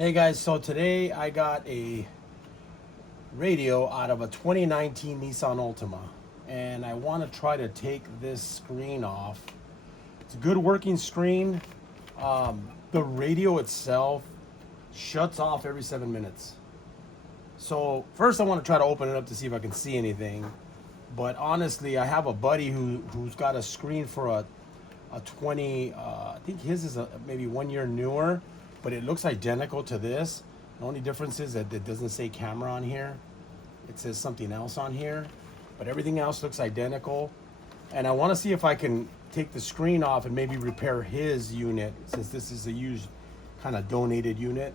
Hey guys, so today I got a radio out of a 2019 Nissan Altima, and I want to try to take this screen off. It's a good working screen. The radio itself shuts off every 7 minutes. So first I want to try to open it up to see if I can see anything. But honestly, I have a buddy who's got a screen for a 20, I think his is maybe 1 year newer, but it looks identical to this. The only difference is that it doesn't say camera on here. It says something else on here, but everything else looks identical. And I want to see if I can take the screen off and maybe repair his unit, since this is a used kind of donated unit.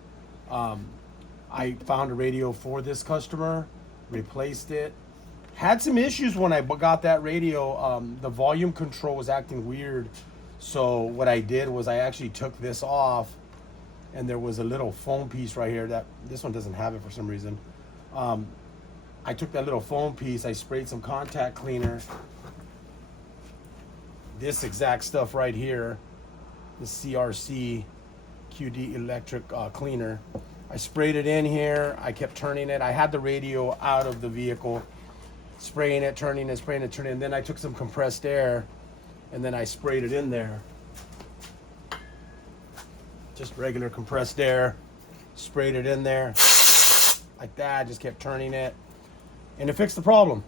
I found a radio for this customer, replaced it. Had some issues when I got that radio. The volume control was acting weird. So what I did was I actually took this off, and there was a little foam piece right here that this one doesn't have it for some reason. I took that little foam piece, I sprayed some contact cleaner. This exact stuff right here, the CRC QD electric cleaner. I sprayed it in here. I kept turning it. I had the radio out of the vehicle, spraying it, turning it, spraying it, turning it. And then I took some compressed air and then I sprayed it in there. Just regular compressed air, sprayed it in there like that, just kept turning it, and it fixed the problem.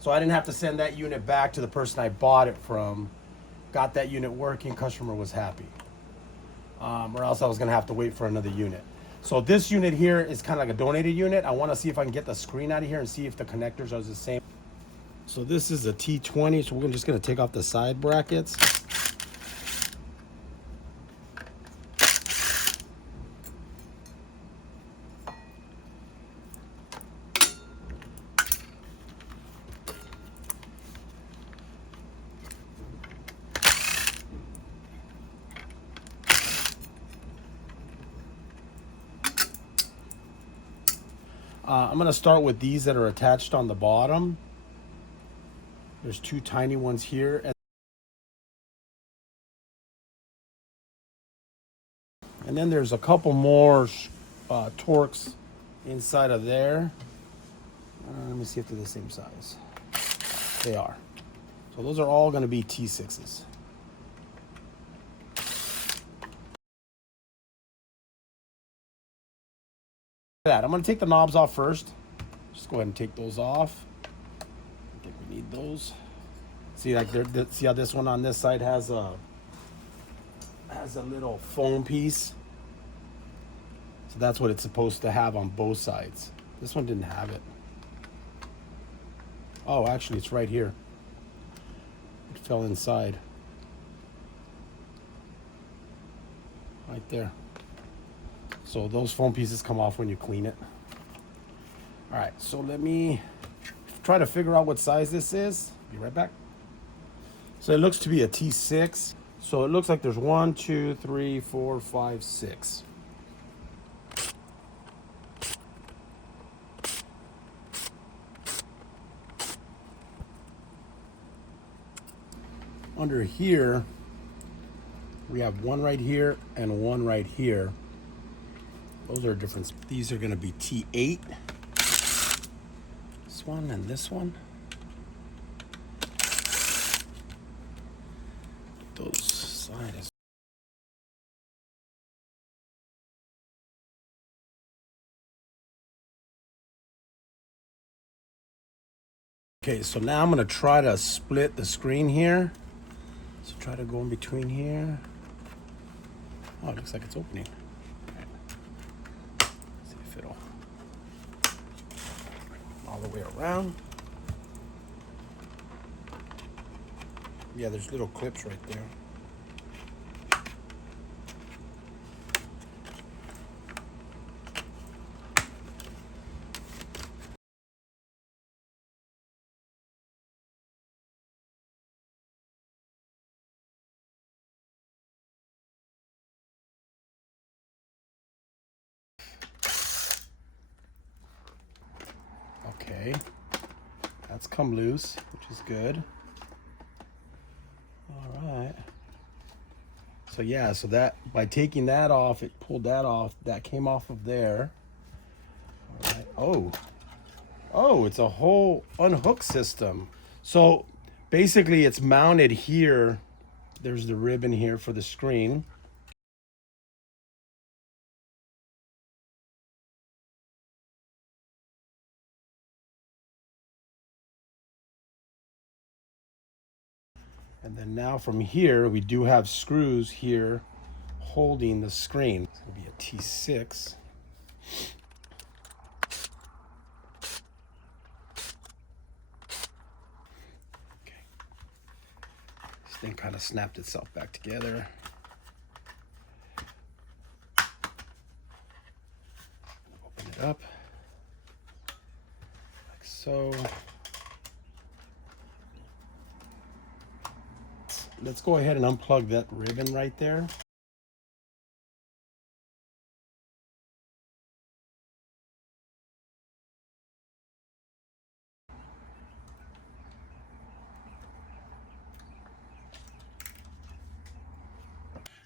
So I didn't have to send that unit back to the person I bought it from. Got that unit working, customer was happy. Or else I was gonna have to wait for another unit. So this unit here is kind of like a donated unit. I wanna see if I can get the screen out of here and see if the connectors are the same. So this is a T20, so we're just gonna take off the side brackets. I'm gonna start with these that are attached on the bottom. There's two tiny ones here. And then there's a couple more Torx inside of there. Let me see if they're the same size. They are. So those are all gonna be T6s. I'm gonna take the knobs off first. Just go ahead and take those off. I think we need those. See, like see how this one on this side has a little foam piece. So that's what it's supposed to have on both sides. This one didn't have it. Oh, actually, it's right here. It fell inside. Right there. So those foam pieces come off when you clean it. All right, so let me try to figure out what size this is. Be right back. So it looks to be a T6. So it looks like there's 1, 2, 3, 4, 5, 6. Under here, we have one right here and one right here. Those are different. These are going to be T8. This one and this one. Those sides. Okay, so now I'm going to try to split the screen here. So try to go in between here. Oh, it looks like it's opening. See if it'll all the way around. Yeah, there's little clips right there. Okay, that's come loose, which is good. All right. So yeah, so that by taking that off, it pulled that off. That came off of there. All right. Oh, it's a whole unhook system. So basically it's mounted here. There's the ribbon here for the screen. And then now from here, we do have screws here holding the screen. It's gonna be a T6. Okay. This thing kind of snapped itself back together. Open it up like so. Let's go ahead and unplug that ribbon right there.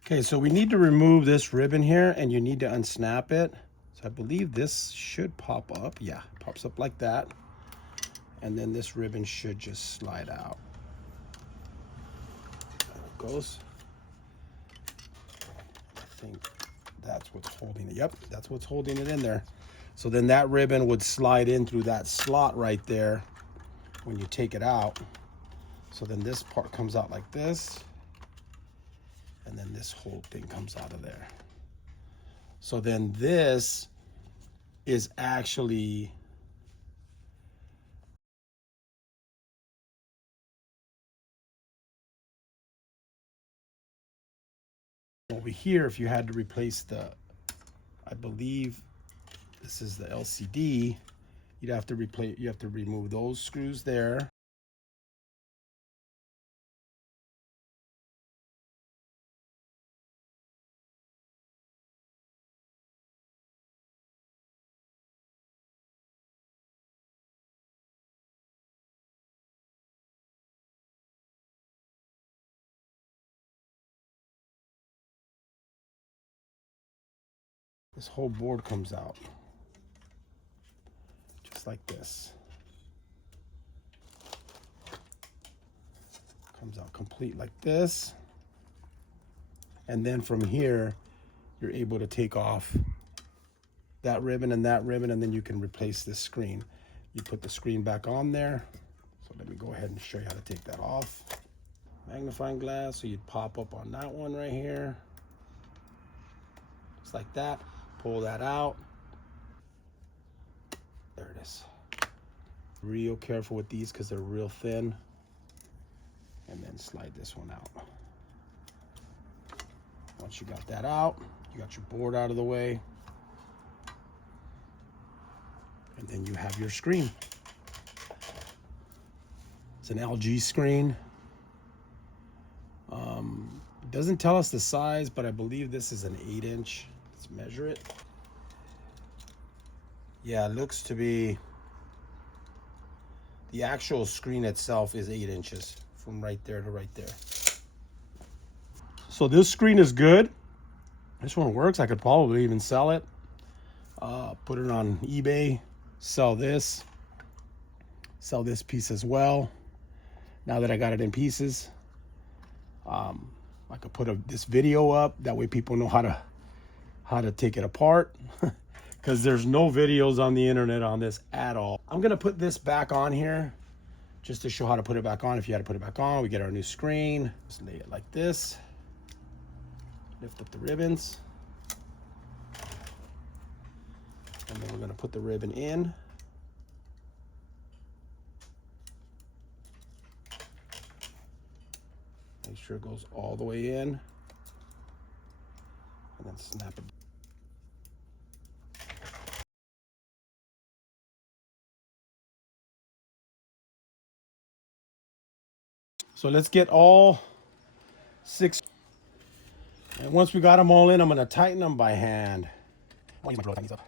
Okay, so we need to remove this ribbon here and you need to unsnap it. So I believe this should pop up. Yeah, it pops up like that. And then this ribbon should just slide out. There it goes. I think that's what's holding it. Yep, that's what's holding it in there. So then that ribbon would slide in through that slot right there when you take it out. So then this part comes out like this. And then this whole thing comes out of there. So then this is actually over here. If you had to replace the, I believe this is the LCD, you'd have to replace, you have to remove those screws there. This whole board comes out just like this. Comes out complete like this. And then from here, you're able to take off that ribbon, and then you can replace this screen. You put the screen back on there. So let me go ahead and show you how to take that off. Magnifying glass, so you'd pop up on that one right here. Just like that. Pull that out. There it is. Real careful with these because they're real thin. And then slide this one out. Once you got that out, you got your board out of the way. And then you have your screen. It's an LG screen. It doesn't tell us the size, but I believe this is an 8-inch. Let's measure it. Yeah, it looks to be, the actual screen itself is 8 inches from right there to right there. So this screen is good. This one works. I could probably even sell it. Put it on eBay, sell this piece as well. Now that I got it in pieces, I could put this video up. That way people know how to take it apart. Because there's no videos on the internet on this at all. I'm gonna put this back on here just to show how to put it back on. If you had to put it back on, we get our new screen. Just lay it like this. Lift up the ribbons. And then we're gonna put the ribbon in. Make sure it goes all the way in. And then snap it. So let's get all 6. And once we got them all in, I'm gonna tighten them by hand. I'll use my drill to tighten these up.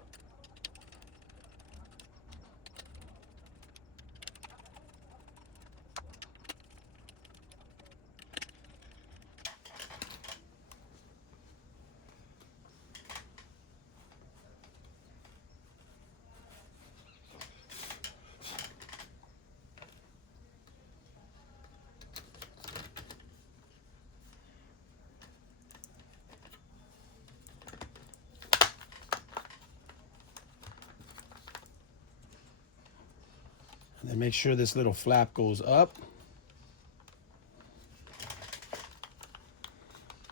And make sure this little flap goes up.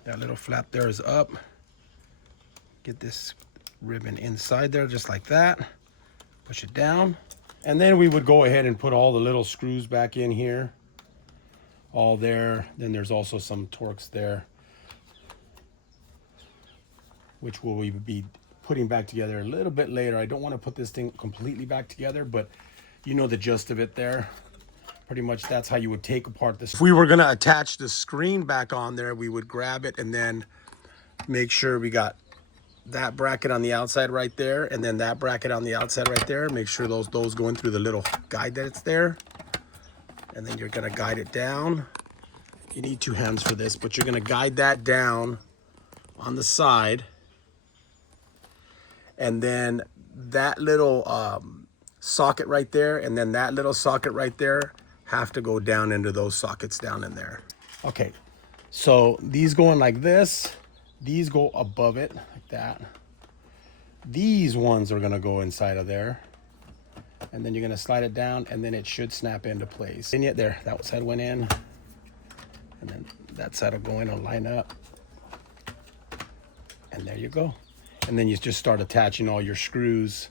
That little flap there is up. Get this ribbon inside there just like that. Push it down. And then we would go ahead and put all the little screws back in here. All there. Then there's also some Torx there, which we'll be putting back together a little bit later. I don't want to put this thing completely back together, but you know the gist of it there. Pretty much that's how you would take apart this. If we were going to attach the screen back on there, we would grab it and then make sure we got that bracket on the outside right there, and then that bracket on the outside right there. Make sure those go in through the little guide that's there. And then you're going to guide it down. You need two hands for this, but you're going to guide that down on the side. And then that little socket right there, and then that little socket right there have to go down into those sockets down in there. Okay, so these go in like this. These go above it like that. These ones are going to go inside of there. And then you're going to slide it down, and then it should snap into place. And yet there, that side went in. And then that side will go in and line up. And there you go. And then you just start attaching all your screws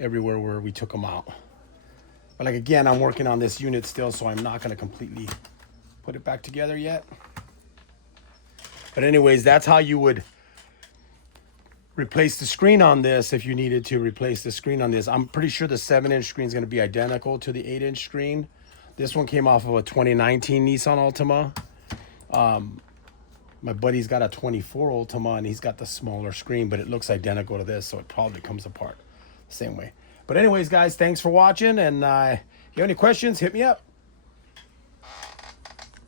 everywhere where we took them out. But like, again, I'm working on this unit still, so I'm not going to completely put it back together yet. But anyways, that's how you would replace the screen on this if you needed to replace the screen on this. I'm pretty sure the 7-inch screen is going to be identical to the 8-inch screen. This one came off of a 2019 Nissan Altima. My buddy's got a 24 Altima, and he's got the smaller screen, but it looks identical to this, so it probably comes apart the same way. But anyways, guys, thanks for watching, and if you have any questions, hit me up.